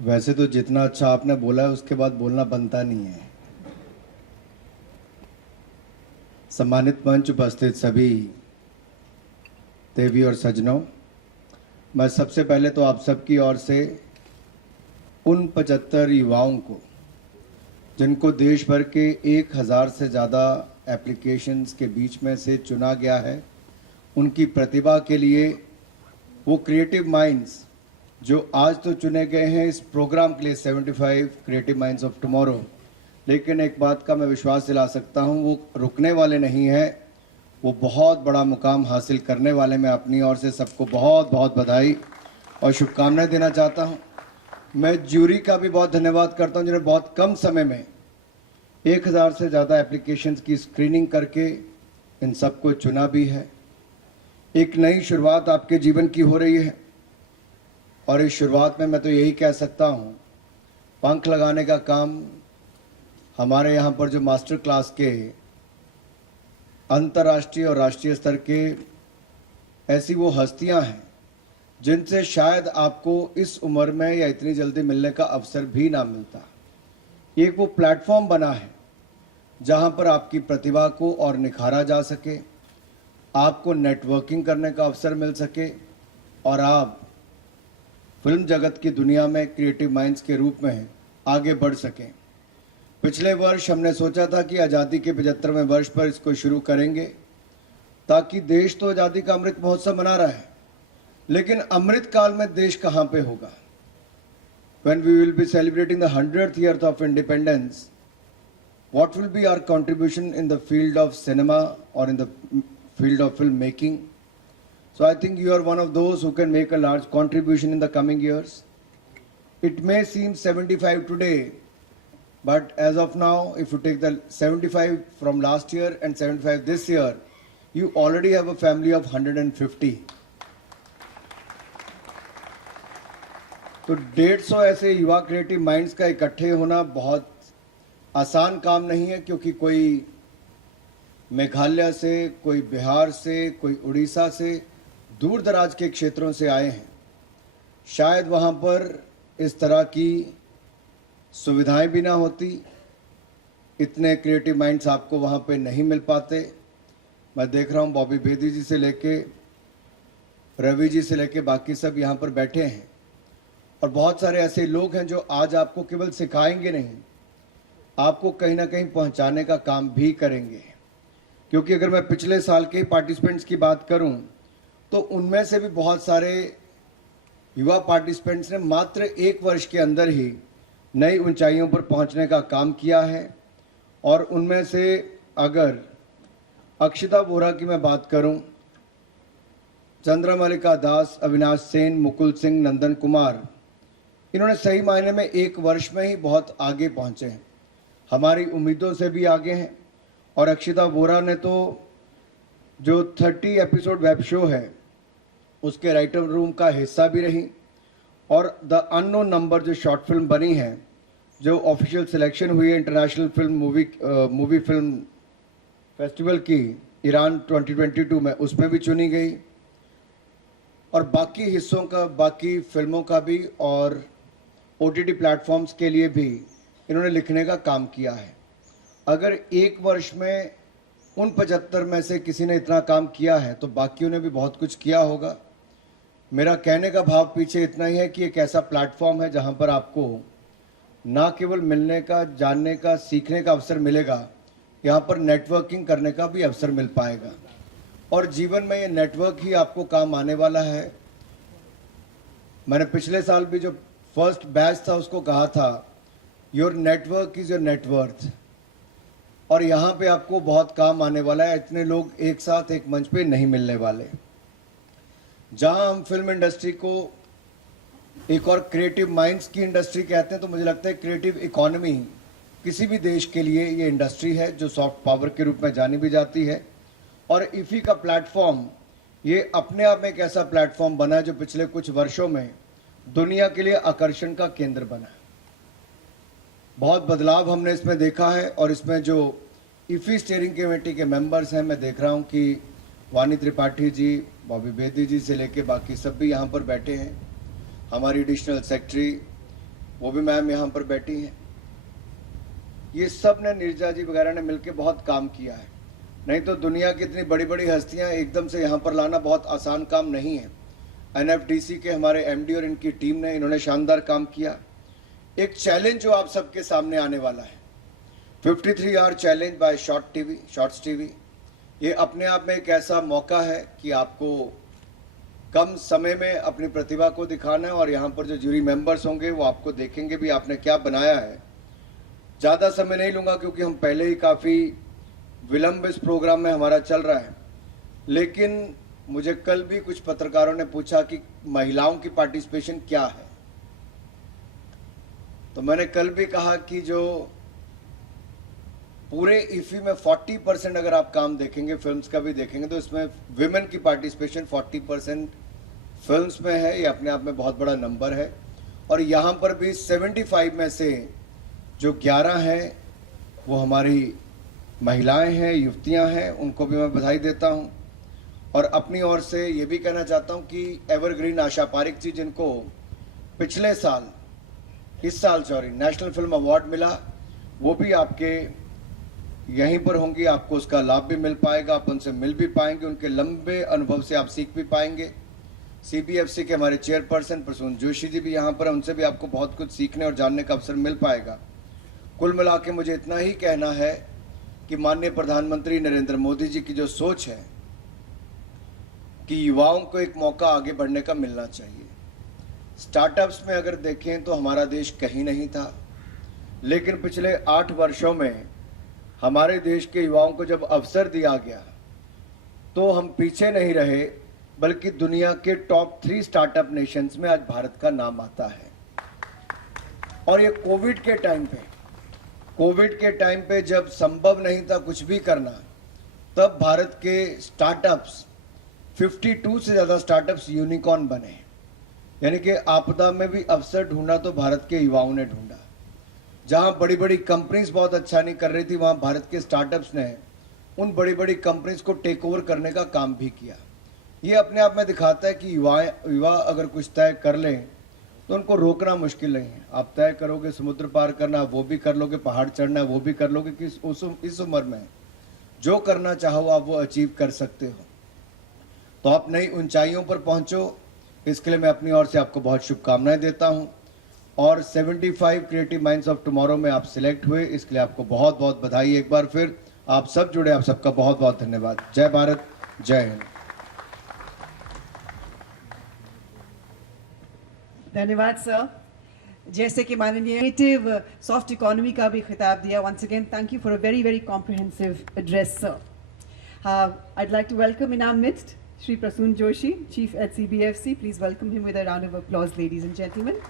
वैसे तो जितना अच्छा आपने बोला है उसके बाद बोलना बनता नहीं है। सम्मानित मंच उपस्थित सभी देवी और सज्जनों, मैं सबसे पहले तो आप सबकी ओर से उन 75 युवाओं को जिनको देश भर के 1000 से ज़्यादा एप्लीकेशंस के बीच में से चुना गया है, उनकी प्रतिभा के लिए, वो क्रिएटिव माइंड्स जो आज तो चुने गए हैं इस प्रोग्राम के लिए 75 क्रिएटिव माइंड्स ऑफ टुमारो, लेकिन एक बात का मैं विश्वास दिला सकता हूं, वो रुकने वाले नहीं हैं, वो बहुत बड़ा मुकाम हासिल करने वाले। मैं अपनी ओर से सबको बहुत बहुत बधाई और शुभकामनाएं देना चाहता हूं। मैं ज्यूरी का भी बहुत धन्यवाद करता हूं जिन्होंने बहुत कम समय में 1000 से ज़्यादा एप्लीकेशंस की स्क्रीनिंग करके इन सबको चुना भी है। एक नई शुरुआत आपके जीवन की हो रही है और इस शुरुआत में मैं तो यही कह सकता हूँ, पंख लगाने का काम हमारे यहाँ पर जो मास्टर क्लास के अंतर्राष्ट्रीय और राष्ट्रीय स्तर के ऐसी वो हस्तियाँ हैं जिनसे शायद आपको इस उम्र में या इतनी जल्दी मिलने का अवसर भी ना मिलता। एक वो प्लेटफॉर्म बना है जहाँ पर आपकी प्रतिभा को और निखारा जा सके, आपको नेटवर्किंग करने का अवसर मिल सके और आप फिल्म जगत की दुनिया में क्रिएटिव माइंड्स के रूप में आगे बढ़ सकें। पिछले वर्ष हमने सोचा था कि आज़ादी के 75वें वर्ष पर इसको शुरू करेंगे ताकि देश तो आज़ादी का अमृत महोत्सव मना रहा है, लेकिन अमृत काल में देश कहाँ पे होगा? When we will be celebrating the 100th year of independence, what will be our contribution in the field of cinema or in the field of filmmaking? So I think you are one of those who can make a large contribution in the coming years. It may seem 75 today, but as of now, if you take the 75 from last year and 75 this year, you already have a family of 150. तो 150 ऐसे युवा creative minds का इकट्ठे होना बहुत आसान काम नहीं है, क्योंकि कोई मेघालय से, कोई बिहार से, कोई उड़ीसा से, दूर दराज के क्षेत्रों से आए हैं। शायद वहाँ पर इस तरह की सुविधाएं भी ना होती, इतने क्रिएटिव माइंड्स आपको वहाँ पे नहीं मिल पाते। मैं देख रहा हूँ बॉबी बेदी जी से लेके रवि जी से लेके बाकी सब यहाँ पर बैठे हैं और बहुत सारे ऐसे लोग हैं जो आज आपको केवल सिखाएंगे नहीं, आपको कहीं ना कहीं पहुँचाने का काम भी करेंगे। क्योंकि अगर मैं पिछले साल के पार्टिसिपेंट्स की बात करूं तो उनमें से भी बहुत सारे युवा पार्टिसिपेंट्स ने मात्र 1 वर्ष के अंदर ही नई ऊंचाइयों पर पहुंचने का काम किया है। और उनमें से अगर अक्षिता बोरा की मैं बात करूं, चंद्रमल्लिका दास, अविनाश सेन, मुकुल सिंह, नंदन कुमार, इन्होंने सही मायने में 1 वर्ष में ही बहुत आगे पहुंचे हैं, हमारी उम्मीदों से भी आगे हैं। और अक्षिता बोरा ने तो जो 30 एपिसोड वेब शो है उसके राइटर रूम का हिस्सा भी रही और द अननोन नंबर जो शॉर्ट फिल्म बनी है, जो ऑफिशियल सिलेक्शन हुई है international film movie film festival की ईरान 2022 में, उसमें भी चुनी गई। और बाकी हिस्सों का, बाकी फिल्मों का भी और OTT प्लेटफॉर्म्स के लिए भी इन्होंने लिखने का काम किया है। अगर 1 वर्ष में उन 75 में से किसी ने इतना काम किया है तो बाकियों ने भी बहुत कुछ किया होगा। मेरा कहने का भाव पीछे इतना ही है कि एक ऐसा प्लेटफॉर्म है जहां पर आपको ना केवल मिलने का, जानने का, सीखने का अवसर मिलेगा, यहाँ पर नेटवर्किंग करने का भी अवसर मिल पाएगा। और जीवन में ये नेटवर्क ही आपको काम आने वाला है। मैंने पिछले साल भी जो फर्स्ट बैच था उसको कहा था, your network is your net worth. और यहाँ पे आपको बहुत काम आने वाला है। इतने लोग एक साथ एक मंच पे नहीं मिलने वाले। जहाँ हम फिल्म इंडस्ट्री को एक और क्रिएटिव माइंड्स की इंडस्ट्री कहते हैं, तो मुझे लगता है क्रिएटिव इकोनॉमी किसी भी देश के लिए ये इंडस्ट्री है जो सॉफ्ट पावर के रूप में जानी भी जाती है। और इफ़ी का प्लेटफॉर्म ये अपने आप में एक ऐसा प्लेटफॉर्म बना जो पिछले कुछ वर्षों में दुनिया के लिए आकर्षण का केंद्र बना। बहुत बदलाव हमने इसमें देखा है। और इसमें जो इफ़ी स्टीयरिंग कमेटी के मेंबर्स हैं, मैं देख रहा हूं कि वानी त्रिपाठी जी, बॉबी बेदी जी से लेके बाकी सब भी यहाँ पर बैठे हैं। हमारी एडिशनल सेक्रेटरी वो भी मैम यहाँ पर बैठी हैं। ये सब ने, नीरजा जी वगैरह ने मिलकर बहुत काम किया है। नहीं तो दुनिया की इतनी बड़ी बड़ी हस्तियां एकदम से यहाँ पर लाना बहुत आसान काम नहीं है। NFDC के हमारे MD और इनकी टीम ने, इन्होंने शानदार काम किया। एक चैलेंज जो आप सबके सामने आने वाला है, 53 hour challenge by shorts TV. ये अपने आप में एक ऐसा मौका है कि आपको कम समय में अपनी प्रतिभा को दिखाना है, और यहाँ पर जो जूरी मेंबर्स होंगे वो आपको देखेंगे भी आपने क्या बनाया है। ज़्यादा समय नहीं लूँगा क्योंकि हम पहले ही काफ़ी विलंब इस प्रोग्राम में हमारा चल रहा है। लेकिन मुझे कल भी कुछ पत्रकारों ने पूछा कि महिलाओं की पार्टिसिपेशन क्या है, तो मैंने कल भी कहा कि जो पूरे इफ़ी में 40% अगर आप काम देखेंगे, फिल्म्स का भी देखेंगे, तो इसमें विमेन की पार्टिसिपेशन 40% फिल्म्स में है। ये अपने आप में बहुत बड़ा नंबर है। और यहाँ पर भी 75 में से जो 11 हैं वो हमारी महिलाएं हैं, युवतियां हैं। उनको भी मैं बधाई देता हूं। और अपनी ओर से ये भी कहना चाहता हूं कि एवरग्रीन आशा पारिक जी, जिनको पिछले साल, इस साल नेशनल फिल्म अवार्ड मिला, वो भी आपके यहीं पर होंगी। आपको उसका लाभ भी मिल पाएगा, आप उनसे मिल भी पाएंगे, उनके लंबे अनुभव से आप सीख भी पाएंगे। CBFC के हमारे चेयरपर्सन प्रसून जोशी जी भी यहाँ पर, उनसे भी आपको बहुत कुछ सीखने और जानने का अवसर मिल पाएगा। कुल मिला के मुझे इतना ही कहना है कि माननीय प्रधानमंत्री नरेंद्र मोदी जी की जो सोच है कि युवाओं को एक मौका आगे बढ़ने का मिलना चाहिए। स्टार्टअप्स में अगर देखें तो हमारा देश कहीं नहीं था, लेकिन पिछले 8 वर्षों में हमारे देश के युवाओं को जब अवसर दिया गया तो हम पीछे नहीं रहे, बल्कि दुनिया के टॉप 3 स्टार्टअप नेशंस में आज भारत का नाम आता है। और ये कोविड के टाइम पे जब संभव नहीं था कुछ भी करना, तब भारत के स्टार्टअप्स, 52 से ज़्यादा स्टार्टअप्स यूनिकॉर्न बने। यानी कि आपदा में भी अवसर ढूंढा तो भारत के युवाओं ने ढूंढा। जहां बड़ी बड़ी कंपनीज बहुत अच्छा नहीं कर रही थी, वहां भारत के स्टार्टअप्स ने उन बड़ी बड़ी कंपनीज को टेक ओवर करने का काम भी किया। ये अपने आप में दिखाता है कि युवा अगर कुछ तय कर लें तो उनको रोकना मुश्किल नहीं है। आप तय करोगे समुद्र पार करना, वो भी कर लोगे, पहाड़ चढ़ना वो भी कर लोगे। कि इस उम्र में जो करना चाहो आप वो अचीव कर सकते हो। तो आप नई ऊंचाइयों पर पहुंचो, इसके लिए मैं अपनी ओर से आपको बहुत शुभकामनाएं देता हूं। और 75 क्रिएटिव माइंड्स ऑफ टुमारो में आप सिलेक्ट हुए, इसके लिए आपको बहुत बहुत बधाई। एक बार फिर आप सब जुड़े, आप सबका बहुत बहुत धन्यवाद। जय भारत, जय हिंद। धन्यवाद सर। जैसे कि माननीय क्रिएटिव सॉफ्ट इकोनॉमी का भी खिताब दिया, once again thank you for a very comprehensive address sir. I'd like to welcome in our midst Shri Prasoon Joshi, Chief at CBFC. Please welcome him with a round of applause, ladies and gentlemen.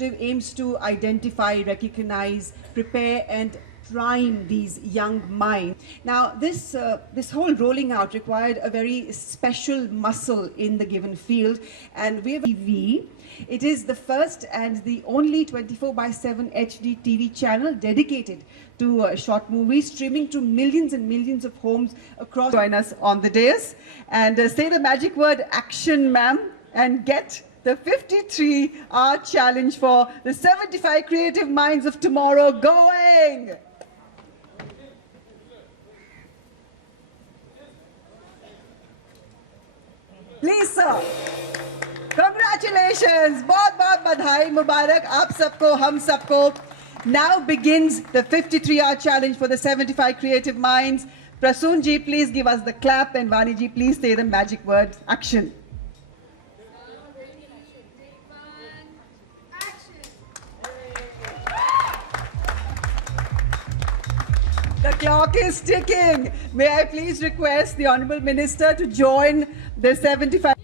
It aims to identify, recognize, prepare and prime these young minds. Now this whole rolling out required a very special muscle in the given field, and we have TV. It is the first and the only 24/7 HD TV channel dedicated to short movies, streaming to millions and millions of homes across. Join us on the dais and say the magic word action, ma'am, and get the 53-hour challenge for the 75 creative minds of tomorrow going. Please sir, congratulations, बहुत बधाई, मुबारक आप सबको, हम सबको। Now begins the 53-hour challenge for the 75 creative minds. Prasoon ji, please give us the clap, and Vani ji, please say the magic word action. The clock is ticking. May I please request the Honourable Minister to join the 75.